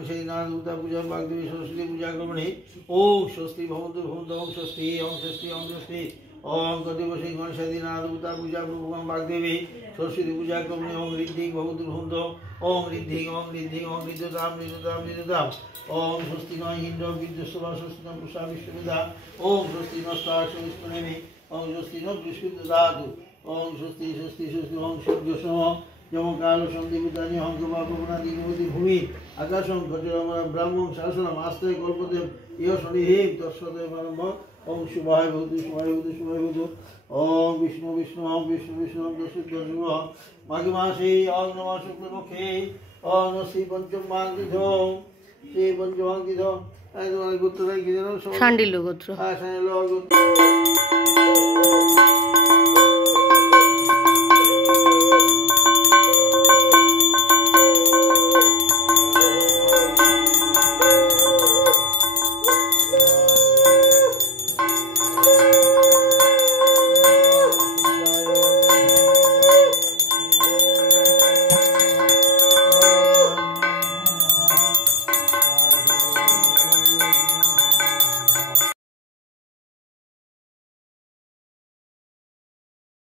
गणेशाय नारदूता पूजा वाग्देवी सरस्वती पूजा कर्मणि ओम स्वस्ति भवन्तु भवन्तु ओम स्वस्ति ओम स्वस्ति ओम स्वस्ति ओम गणेशाय गणेशाय नारदूता पूजा भगवान वाग्देवी सरस्वती पूजा कर्मणि ओम रिद्धि भवन्तु भवन्तु ओम रिद्धि ओम रिद्धि ओम रिद्धताम रिद्धताम रिद्धताम ओम स्वस्ति न इंद्र विद्युस्तवा स्वस्ति न पुषा विश्वविदा ओम स्वस्ति न स्टार्ष विष्णुनेमि ओम स्वस्ति न विश्वविदातु ओम स्वस्ति स्वस्ति स्वस्ति ओम सूर्यसम যেমন কাল সন্দীপিতানি হংকবাপনাদিগমতি ভূমি আকাশং ঘটিরমরা ব্রাহ্মণ শাসনম আস্তে কল্পদেব ইহ শনিহিম তৎসদেব আরম্ভ ওম শুভায় ভূতু শুভায় ভূতু শুভায় ভূতু ওম বিষ্ণু বিষ্ণু ওম বিষ্ণু বিষ্ণু ওম দশুদ্ধ শুভ মাঘী মাসে ওম নমঃ শুক্লপক্ষে ওম শ্রী পঞ্চমাঙ্গিধ শ্রী পঞ্চমাঙ্গিধ তোমার গোত্রটাই কি জানো? শাণ্ডিল্য গোত্র। হ্যাঁ, শাণ্ডিল্য গোত্র।